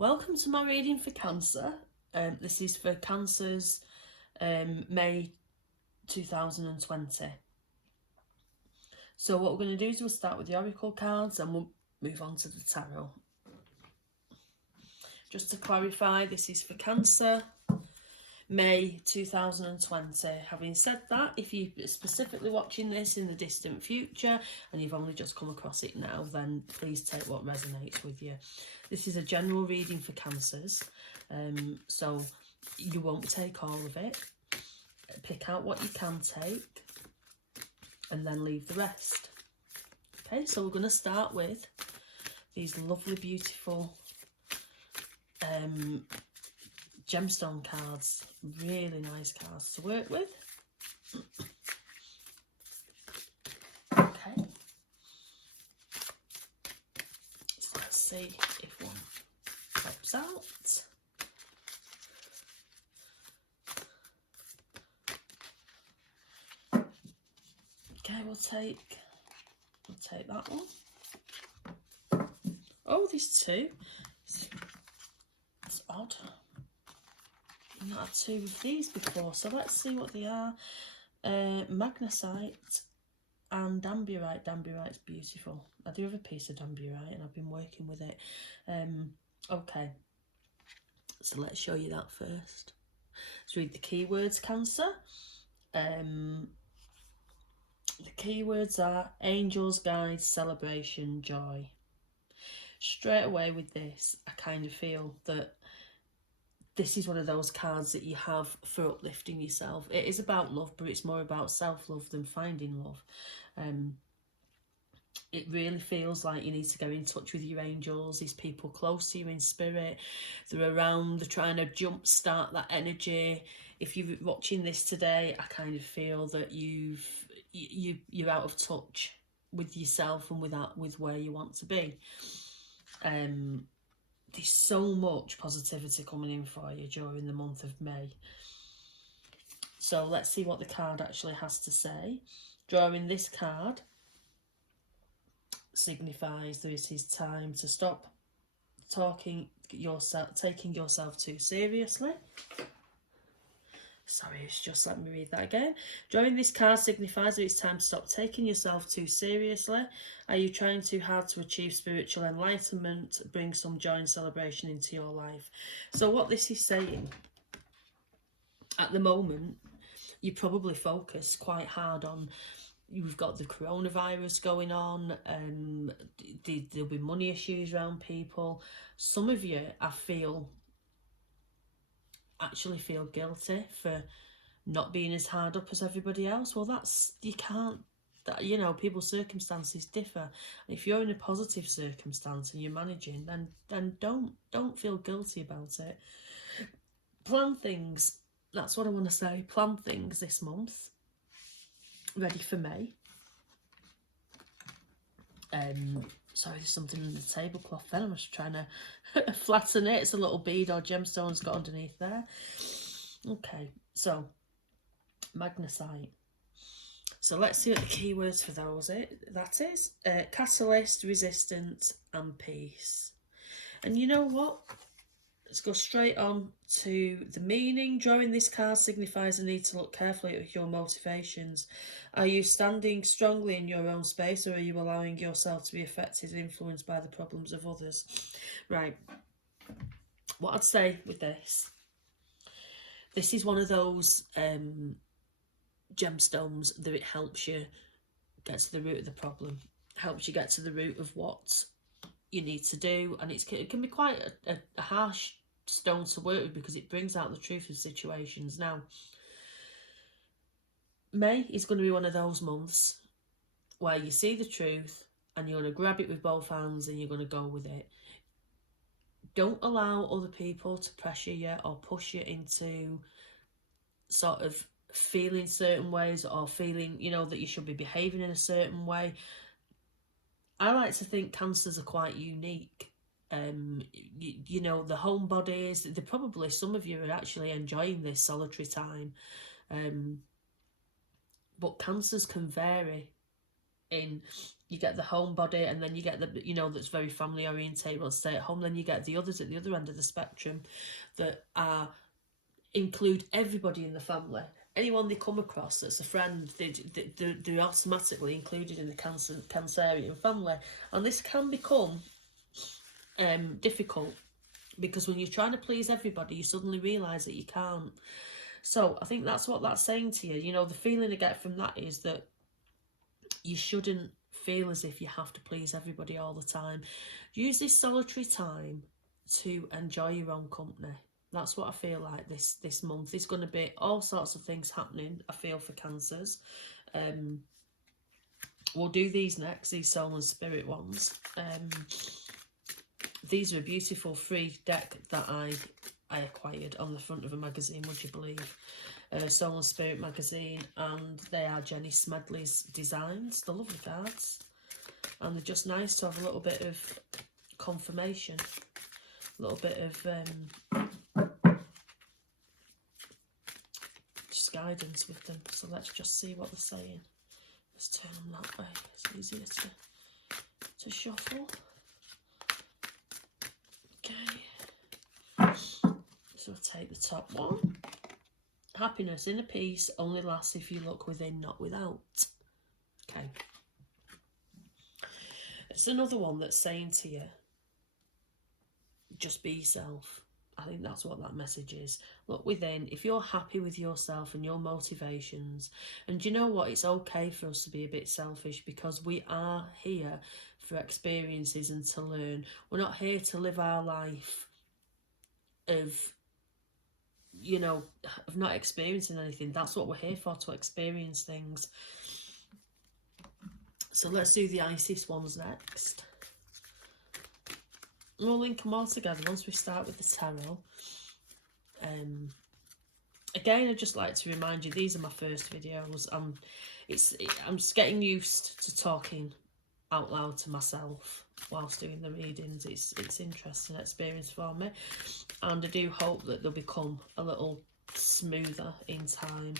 Welcome to my reading for Cancer. This is for Cancer's May 2020. So what we're going to do is we'll start with the Oracle cards and we'll move on to the Tarot. Just to clarify, this is for Cancer, May 2020. Having said that, if you're specifically watching this in the distant future and you've only just come across it now, then please take what resonates with you. This is a general reading for Cancers, so you won't take all of it. Pick out what you can take and then leave the rest. Okay, so we're going to start with these lovely, beautiful gemstone cards. Really nice cards to work with. Okay, so let's see if one pops out. Okay, we'll take that one. Oh, there's two. It's odd. I've not had two of these before, so let's see what they are. Magnesite and Damburite. Damburite's beautiful. I do have a piece of Damburite and I've been working with it. Okay, so let's show you that first. Let's read the keywords, Cancer. The keywords are angels, guides, celebration, joy. Straight away with this, I kind of feel that this is one of those cards that you have for uplifting yourself. It is about love, but it's more about self-love than finding love. It really feels like you need to get in touch with your angels, these people close to you in spirit. They're around, they're trying to jumpstart that energy. If you're watching this today, I kind of feel that you're out of touch with yourself and with where you want to be. There's so much positivity coming in for you during the month of May. So let's see what the card actually has to say. Drawing this card signifies that it is time to stop taking yourself too seriously. Sorry, it's just let me read that again. Drawing this card signifies that it's time to stop taking yourself too seriously. Are you trying too hard to achieve spiritual enlightenment? Bring some joy and celebration into your life. So what this is saying, at the moment, you probably focus quite hard on, you've got the coronavirus going on, there'll be money issues around people. Some of you, I feel, actually feel guilty for not being as hard up as everybody else. Well, that's, you can't, that, you know, people's circumstances differ. If you're in a positive circumstance and you're managing, then don't feel guilty about it. Plan things. That's what I want to say. Plan things this month. Ready for May. Sorry, there's something in the tablecloth then. I'm just trying to flatten it. It's a little bead or gemstone's got underneath there. Okay, so magnesite. So let's see what the keywords for those that is. Catalyst, resistant, and peace. And you know what? Let's go straight on to the meaning. Drawing this card signifies a need to look carefully at your motivations. Are you standing strongly in your own space, or are you allowing yourself to be affected and influenced by the problems of others? Right. What I'd say with this is one of those gemstones that it helps you get to the root of the problem. Helps you get to the root of what you need to do. And it can be quite a harsh stone to work with because it brings out the truth of situations. Now, May is going to be one of those months where you see the truth and you're going to grab it with both hands and you're going to go with it. Don't allow other people to pressure you or push you into sort of feeling certain ways or feeling, you know, that you should be behaving in a certain way. I like to think Cancers are quite unique. You know, the homebodies, they're probably, some of you are actually enjoying this solitary time. But Cancers can vary in You get the homebody, and then you get the, you know, that's very family orientated, will stay at home. Then you get the others at the other end of the spectrum that are include everybody in the family. Anyone they come across that's a friend, they're automatically included in the Cancerian family. And this can become difficult, because when you're trying to please everybody, you suddenly realise that you can't. So I think that's what that's saying to you. You know, the feeling I get from that is that you shouldn't feel as if you have to please everybody all the time. Use this solitary time to enjoy your own company. That's what I feel like this month. There's going to be all sorts of things happening, I feel, for Cancers. We'll do these next, these soul and spirit ones. These are a beautiful free deck that I acquired on the front of a magazine, would you believe? Soul and Spirit magazine, and they are Jenny Smedley's designs. They're lovely cards, and they're just nice to have a little bit of confirmation, a little bit of just guidance with them. So let's just see what they're saying. Let's turn them that way, it's easier to shuffle. Okay, so I'll take the top one. Happiness, inner peace, only lasts if you look within, not without. Okay. It's another one that's saying to you, just be yourself. I think that's what that message is. Look within. If you're happy with yourself and your motivations, and you know what, it's okay for us to be a bit selfish, because we are here for experiences and to learn. We're not here to live our life of, you know, of not experiencing anything. That's what we're here for, to experience things. So let's do the Isis ones next. We'll link them all together once we start with the tarot. Again, I'd just like to remind you, these are my first videos. I'm just getting used to talking out loud to myself whilst doing the readings. It's interesting experience for me, and I do hope that they'll become a little smoother in time,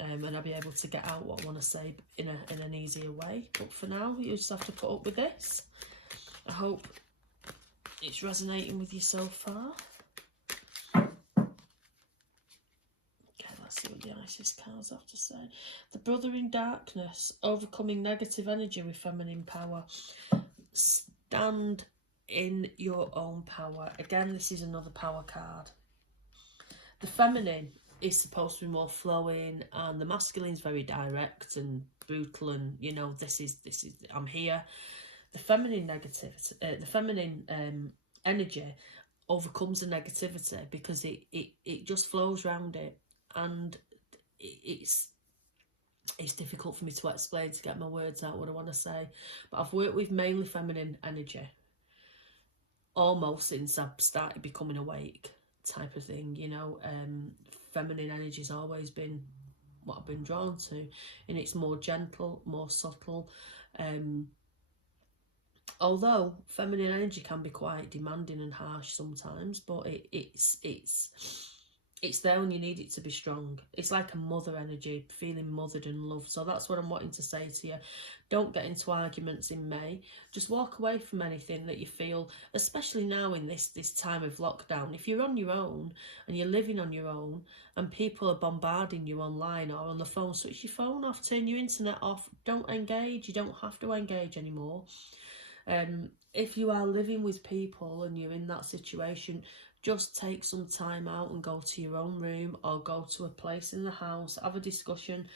and I'll be able to get out what I want to say in an easier way. But for now, you just have to put up with this. I hope it's resonating with you so far. Okay, let's see what the Isis cards have to say. The brother in darkness, overcoming negative energy with feminine power. Stand in your own power. Again, this is another power card. The feminine is supposed to be more flowing, and the masculine is very direct and brutal, and, you know, this is I'm here. The feminine negativity, the feminine energy overcomes the negativity, because it just flows around it, and it's difficult for me to explain, to get my words out what I want to say. But I've worked with mainly feminine energy almost since I've started becoming awake, type of thing, you know. Feminine energy's always been what I've been drawn to, and it's more gentle, more subtle. Although feminine energy can be quite demanding and harsh sometimes, but it's there when you need it to be strong. It's like a mother energy, feeling mothered and loved. So that's what I'm wanting to say to you. Don't get into arguments in May. Just walk away from anything that you feel, especially now in this time of lockdown. If you're on your own and you're living on your own and people are bombarding you online or on the phone, switch your phone off, turn your internet off. Don't engage. You don't have to engage anymore. If you are living with people and you're in that situation, just take some time out and go to your own room or go to a place in the house, have a discussion,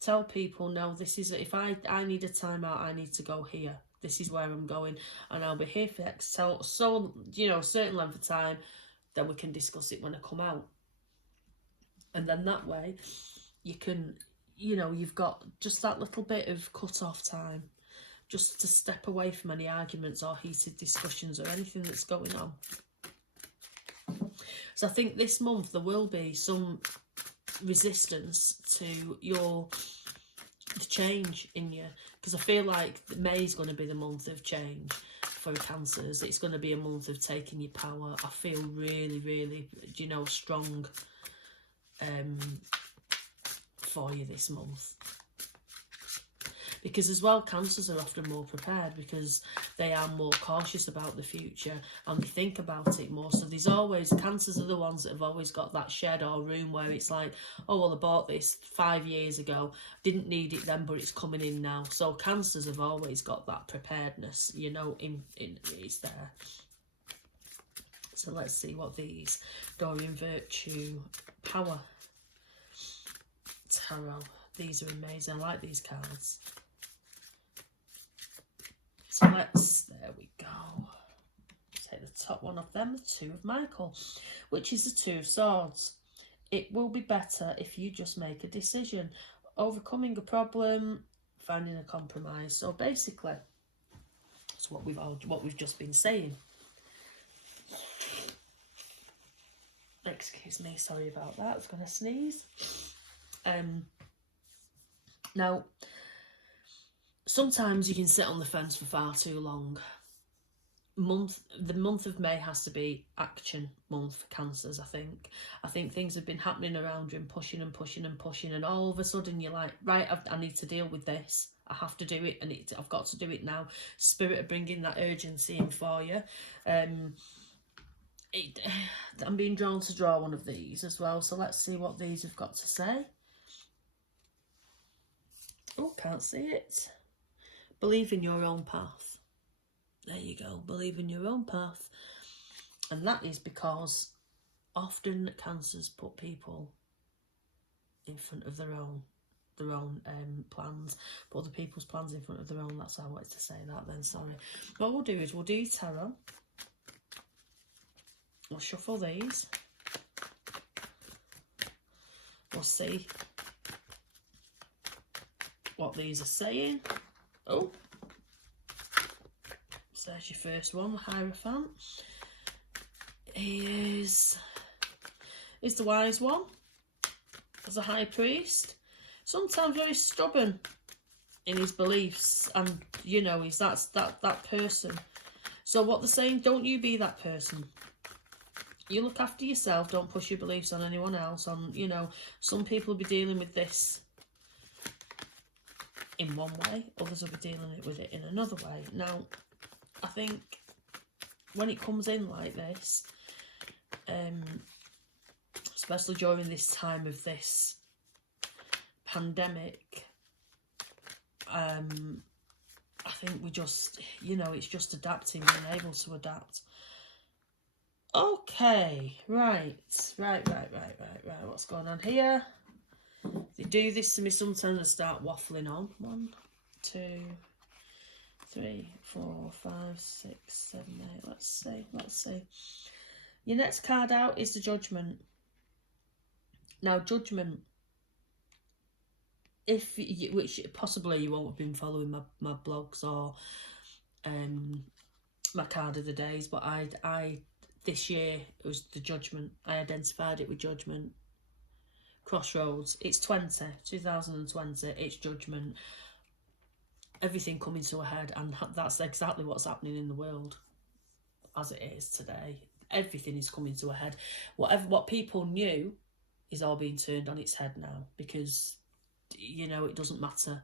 tell people, no, this is, if I need a time out, I need to go here. This is where I'm going, and I'll be here for X, so you know, a certain length of time, then we can discuss it when I come out. And then that way, you can, you know, you've got just that little bit of cut-off time, just to step away from any arguments or heated discussions or anything that's going on. So I think this month there will be some resistance to the change in you, because I feel like May is going to be the month of change for Cancers. It's going to be a month of taking your power. I feel really, really, you know, strong for you this month. Because as well, cancers are often more prepared because they are more cautious about the future and they think about it more. So there's always, cancers are the ones that have always got that shed or room where it's like, oh, well, I bought this 5 years ago, didn't need it then, but it's coming in now. So cancers have always got that preparedness, you know, in it's there. So let's see what these Doreen Virtue Power Tarot. These are amazing. I like these cards. So there we go. Take the top one of them, the Two of Michael, which is the Two of Swords. It will be better if you just make a decision. Overcoming a problem, finding a compromise. So basically, it's what we've just been saying. Excuse me, sorry about that. I was going to sneeze. Now, sometimes you can sit on the fence for far too long. The month of May has to be action month for cancers, I think. I think things have been happening around you and pushing and pushing and pushing, and all of a sudden you're like, right, I need to deal with this. I have to do it, and I've got to do it now. Spirit are bringing that urgency in for you. I'm being drawn to draw one of these as well, so let's see what these have got to say. Oh, can't see it. Believe in your own path. There you go, believe in your own path. And that is because often cancers put people in front of their own plans, put other people's plans in front of their own. That's how I wanted to say that then, sorry. What we'll do is we'll do tarot. We'll shuffle these. We'll see what these are saying. Oh, so there's your first one, the Hierophant. He is the wise one, as a high priest. Sometimes very stubborn in his beliefs, and you know, he's that person. So what they're saying, don't you be that person. You look after yourself, don't push your beliefs on anyone else. You know, some people will be dealing with this in one way, others will be dealing with it in another way. Now, I think when it comes in like this, especially during this time of this pandemic, I think we just, you know, it's just adapting, being able to adapt. Okay, right. What's going on here? They do this to me sometimes, I start waffling on. 1, 2, 3, 4, 5, 6, 7, 8. Let's see. Your next card out is the Judgment. Now, Judgment, which possibly you won't have been following my blogs or my card of the days, but I this year it was the Judgment. I identified it with Judgment. Crossroads. It's 2020. It's Judgment. Everything coming to a head, and that's exactly what's happening in the world as it is today. Everything is coming to a head. What people knew is all being turned on its head now, because, you know, it doesn't matter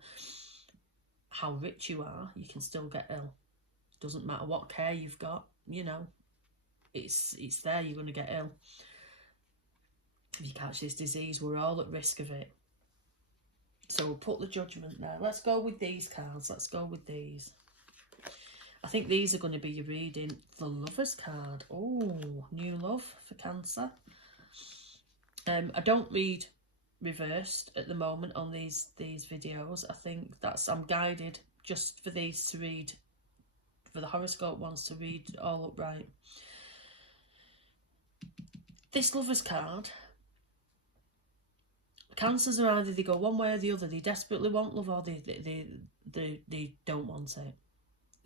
how rich you are, you can still get ill. It doesn't matter what care you've got, you know, it's there, you're going to get ill. If you catch this disease, we're all at risk of it. So we'll put the Judgment there. Let's go with these cards. Let's go with these. I think these are going to be your reading. The Lover's card. Oh, new love for Cancer. I don't read reversed at the moment on these videos. I think I'm guided just for these to read, for the horoscope ones to read all upright. This Lover's card, Cancers are either they go one way or the other. They desperately want love, or they don't want it.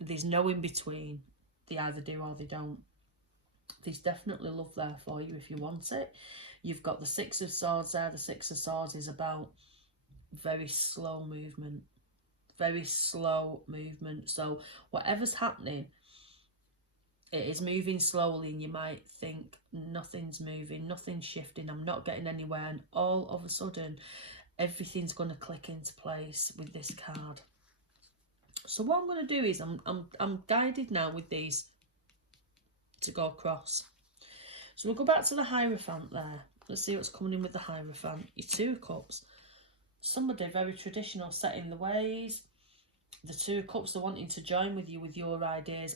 There's no in between. They either do or they don't. There's definitely love there for you if you want it. You've got the Six of Swords there. The Six of Swords is about very slow movement. Very slow movement. So whatever's happening, it is moving slowly, and you might think nothing's moving, nothing's shifting, I'm not getting anywhere, and all of a sudden everything's going to click into place with this card. So what I'm going to do is I'm guided now with these to go across. So we'll go back to the Hierophant there. Let's see what's coming in with the Hierophant. Your Two of Cups. Somebody very traditional, set in the ways. The Two of Cups are wanting to join with you with your ideas.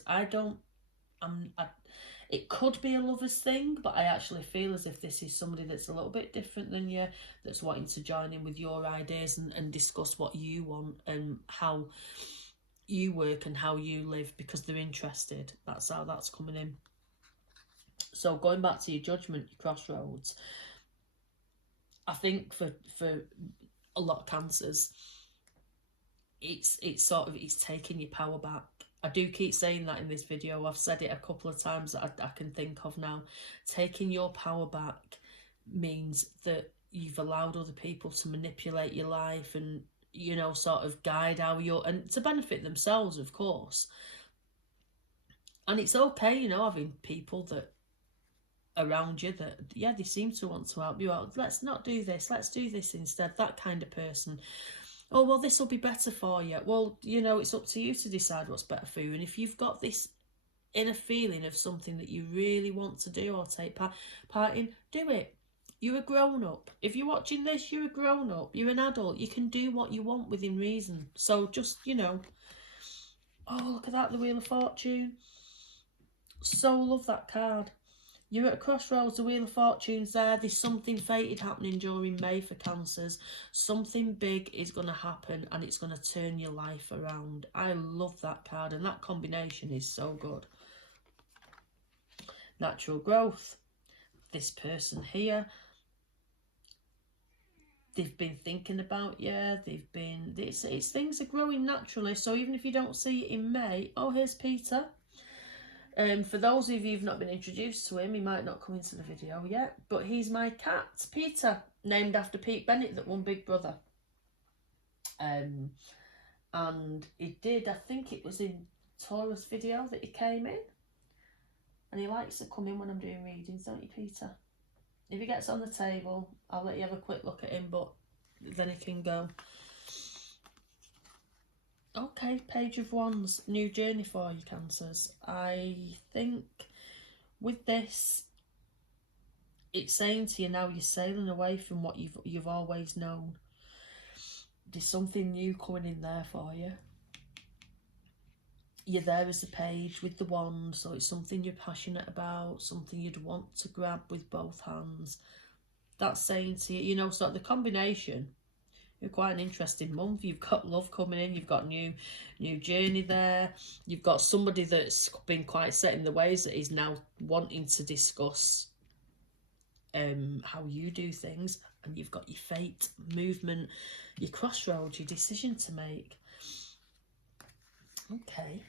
It could be a lover's thing, but I actually feel as if this is somebody that's a little bit different than you, that's wanting to join in with your ideas and discuss what you want and how you work and how you live, because they're interested. That's how that's coming in. So going back to your Judgment, your Crossroads, I think for a lot of Cancers, it's taking your power back. I do keep saying that in this video. I've said it a couple of times that I can think of now. Taking your power back means that you've allowed other people to manipulate your life and, you know, sort of guide how you're, and to benefit themselves, of course. And it's okay, you know, having people that around you that, yeah, they seem to want to help you out. Let's not do this, let's do this instead. That kind of person. Oh, well, this will be better for you. Well, you know, it's up to you to decide what's better for you. And if you've got this inner feeling of something that you really want to do or take part in, do it. You're a grown-up. If you're watching this, you're a grown-up. You're an adult. You can do what you want within reason. So just, you know, oh, look at that, the Wheel of Fortune. So love that card. You're at a crossroads, the Wheel of Fortune's there. There's something fated happening during May for Cancers. Something big is going to happen and it's going to turn your life around. I love that card, and that combination is so good. Natural growth. This person here, they've been thinking about you. They've been, it's things are growing naturally. So even if you don't see it in May, oh, here's Peter. For those of you who've not been introduced to him, he might not come into the video yet, but he's my cat, Peter, named after Pete Bennett that won Big Brother. And he did, I think it was in Taurus video that he came in, and he likes to come in when I'm doing readings, don't you, Peter? If he gets on the table, I'll let you have a quick look at him, but then he can go. Okay, Page of Wands, new journey for you, Cancers. I think with this, it's saying to you now you're sailing away from what you've always known. There's something new coming in there for you. You're there as a page with the wand, so it's something you're passionate about, something you'd want to grab with both hands. That's saying to you, you know, so the combination, you're quite an interesting month. You've got love coming in. You've got new journey there. You've got somebody that's been quite set in the ways that is now wanting to discuss how you do things. And you've got your fate, movement, your crossroads, your decision to make. Okay.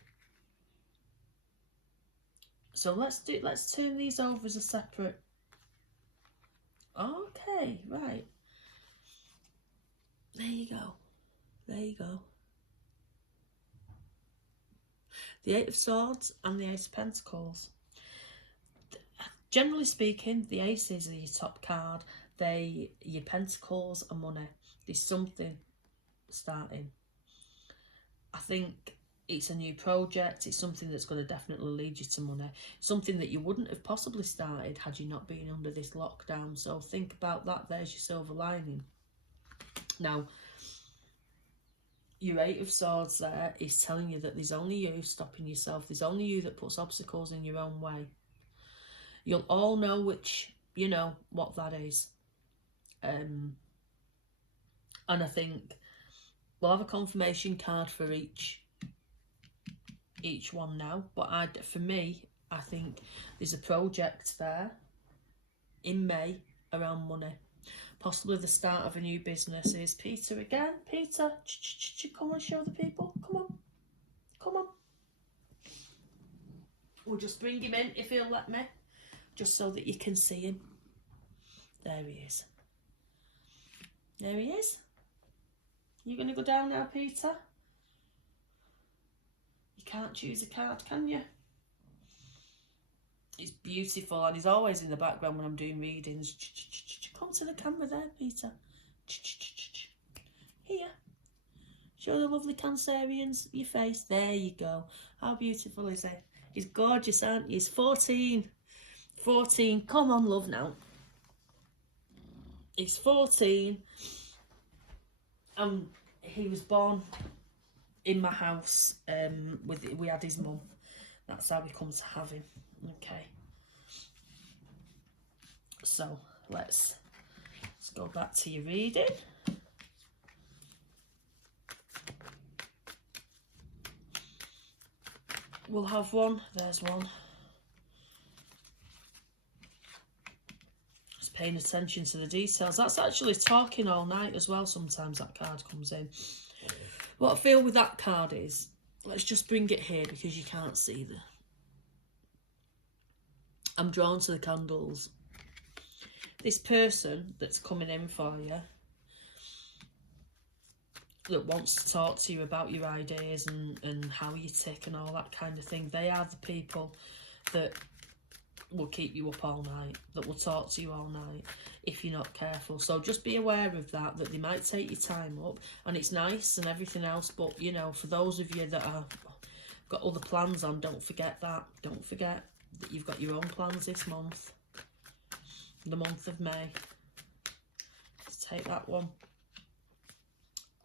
So let's turn these over as a separate. Okay, right. There you go. There you go. The Eight of Swords and the Ace of Pentacles. Generally speaking, the Aces are your top card. Your Pentacles are money. There's something starting. I think it's a new project. It's something that's going to definitely lead you to money. Something that you wouldn't have possibly started had you not been under this lockdown. So think about that. There's your silver lining. Now, your Eight of Swords there is telling you that there's only you stopping yourself. There's only you that puts obstacles in your own way. You'll all know which, you know, what that is. And I think we'll have a confirmation card for each one now. But for me, I think there's a project there in May around money. Possibly the start of a new business. Is Peter again. Peter, come on, show the people. Come on. Come on. We'll just bring him in if he'll let me. Just so that you can see him. There he is. There he is. You're going to go down now, Peter? You can't choose a card, can you? It's beautiful, and he's always in the background when I'm doing readings. Come to the camera there, Peter. Here. Show the lovely Cancerians your face. There you go. How beautiful is he? He's gorgeous, aren't he? He's 14. 14. Come on, love, now. He's 14. He was born in my house. We had his mum. That's how we come to have him. Okay. So let's go back to your reading. We'll have one. There's one. Just paying attention to the details. That's actually talking all night as well. Sometimes that card comes in. What I feel with that card is, let's just bring it here because you can't see the... I'm drawn to the candles. This person that's coming in for you, that wants to talk to you about your ideas and how you tick and all that kind of thing, they are the people that will keep you up all night, that will talk to you all night if you're not careful. So just be aware of that they might take your time up, and it's nice and everything else, but you know, for those of you that are got other plans on, don't forget that. Don't forget that you've got your own plans this month, the month of May. Let's take that one.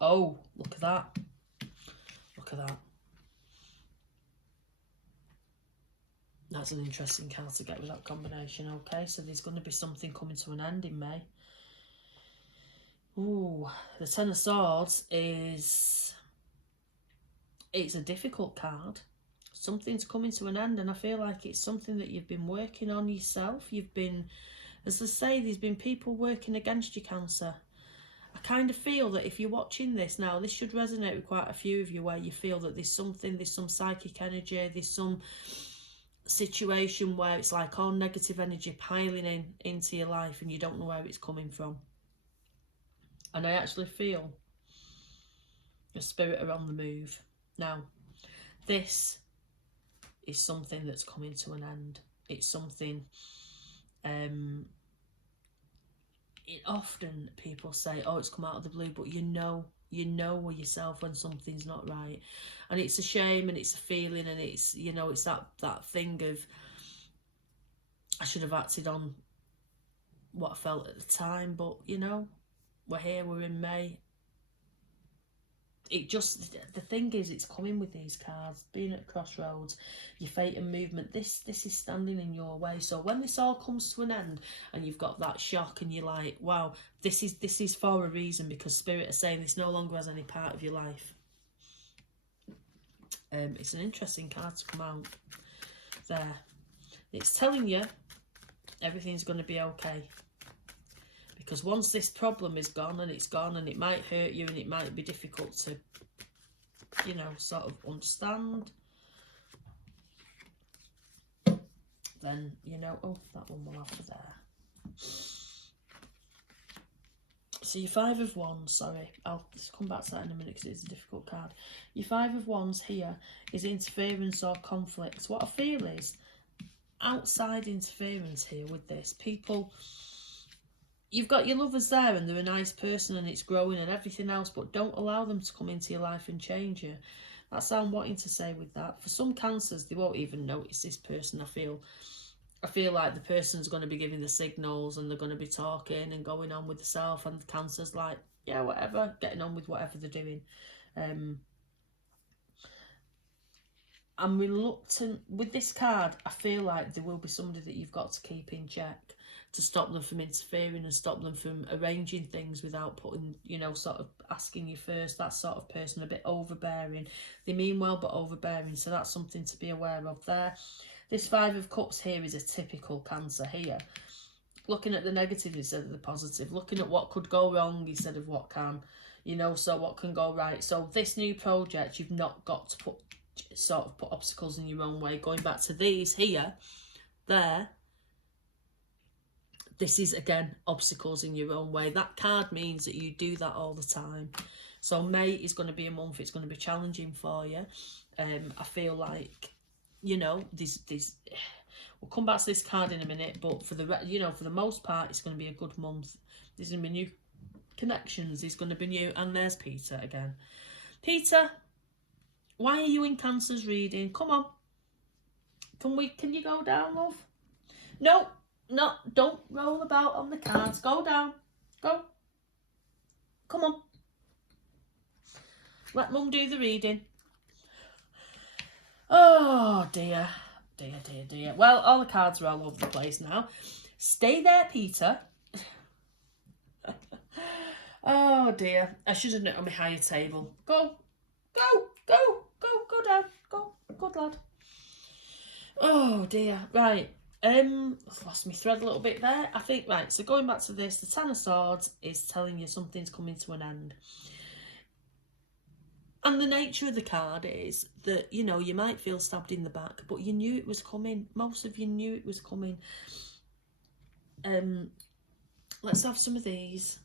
Oh, look at that. Look at that. That's an interesting card to get with that combination. Okay, so there's going to be something coming to an end in May. Ooh, the Ten of Swords is... It's a difficult card. Something's coming to an end, and I feel like it's something that you've been working on yourself. You've been, as I say, there's been people working against you, Cancer. I kind of feel that if you're watching this now, this should resonate with quite a few of you, where you feel that there's something, there's some psychic energy, there's some situation where it's like all negative energy piling into your life and you don't know where it's coming from. And I actually feel the spirit are on the move. Now, this is something that's coming to an end. It's something... It often people say, oh, it's come out of the blue, but you know with yourself when something's not right. And it's a shame and it's a feeling, and it's, you know, it's that thing of, I should have acted on what I felt at the time, but you know, we're here, we're in May. It just, the thing is, it's coming with these cards, being at crossroads, your fate and movement. This is standing in your way. So when this all comes to an end and you've got that shock and you're like, wow, this is for a reason, because Spirit are saying this no longer has any part of your life. It's an interesting card to come out there. It's telling you everything's going to be okay. Because once this problem is gone, and it's gone, and it might hurt you and it might be difficult to, you know, sort of understand, then, you know, oh, that one will have to there. So your Five of Wands, sorry, I'll just come back to that in a minute because it's a difficult card. Your Five of Wands here is interference or conflict. What I feel is outside interference here with this. People... You've got your lovers there and they're a nice person and it's growing and everything else, but don't allow them to come into your life and change you. That's what I'm wanting to say with that. For some Cancers, they won't even notice this person. I feel like the person's going to be giving the signals and they're going to be talking and going on with the self, and the Cancer's like, yeah, whatever, getting on with whatever they're doing. I'm reluctant with this card. I feel like there will be somebody that you've got to keep in check to stop them from interfering and stop them from arranging things without putting, you know, sort of asking you first. That sort of person, a bit overbearing. They mean well, but overbearing. So that's something to be aware of there. This Five of Cups here is a typical Cancer here. Looking at the negative instead of the positive. Looking at what could go wrong instead of what can. You know, so what can go right. So this new project, you've not got to put obstacles in your own way. Going back to these here, there, this is again obstacles in your own way. That card means that you do that all the time. So May is going to be a month, it's going to be challenging for you. I feel like, you know, we'll come back to this card in a minute, but for the, you know, for the most part, it's going to be a good month. There's going to be new connections, there's going to be new, and there's Peter again. Peter, why are you in Cancer's reading? Come on. Can you go down, love? No, don't roll about on the cards. Go down. Go. Come on. Let Mum do the reading. Oh, dear. Dear. Well, all the cards are all over the place now. Stay there, Peter. Oh, dear. I should have known on my higher table. Go down. Go. Good lad. Oh, dear. Right. I've lost my thread a little bit there. I think, right, so going back to this, the Ten of Swords is telling you something's coming to an end. And the nature of the card is that, you know, you might feel stabbed in the back, but you knew it was coming. Most of you knew it was coming. Let's have some of these.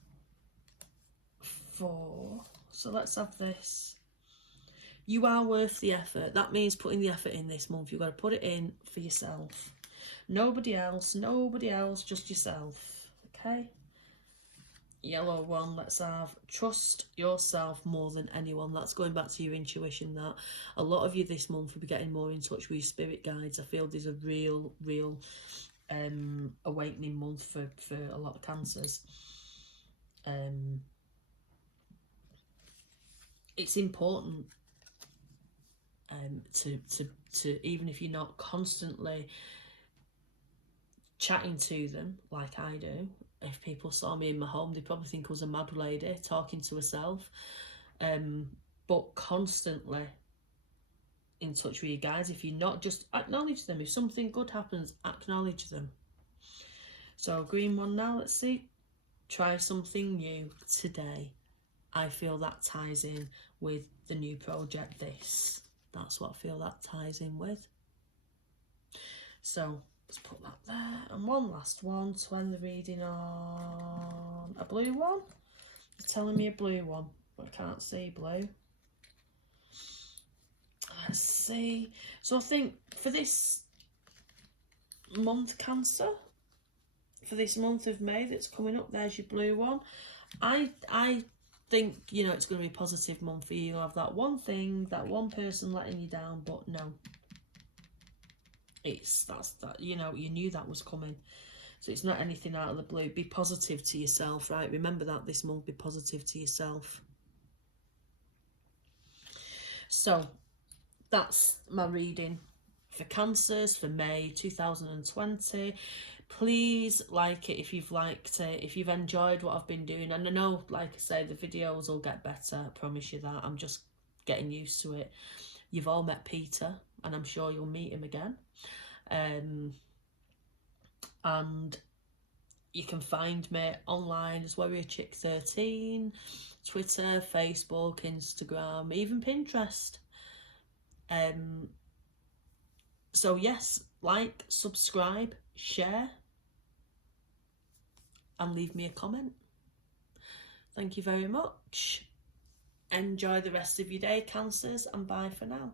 4. So let's have this. You are worth the effort. That means putting the effort in this month. You've got to put it in for yourself. Nobody else, just yourself. Okay? Yellow one, let's have trust yourself more than anyone. That's going back to your intuition. That a lot of you this month will be getting more in touch with your spirit guides. I feel there's a real awakening month for a lot of Cancers. It's important to even if you're not constantly chatting to them like I do. If people saw me in my home, they'd probably think I was a mad lady talking to herself. But constantly in touch with you guys. If you're not, just acknowledge them. If something good happens, acknowledge them. So green one now, let's see. Try something new today. I feel that ties in with the new project, this. That's what I feel that ties in with. So let's put that there. And one last one to end the reading on. A blue one? You're telling me a blue one, but I can't see blue. Let's see. So I think for this month, Cancer, for this month of May that's coming up, there's your blue one. I think, you know, it's going to be a positive month for you. You'll have that one thing, that one person letting you down, but no. That's that, you know, you knew that was coming. So it's not anything out of the blue. Be positive to yourself, right? Remember that this month, be positive to yourself. So that's my reading for Cancers for May 2020. Please like it if you've liked it, if you've enjoyed what I've been doing. And I know, like I say, the videos will get better, I promise you that. I'm just getting used to it. You've all met Peter, and I'm sure you'll meet him again. And you can find me online as Warrior Chick 13, Twitter, Facebook, Instagram, even Pinterest. So yes, like, subscribe, share, and leave me a comment. Thank you very much. Enjoy the rest of your day, Cancers, and bye for now.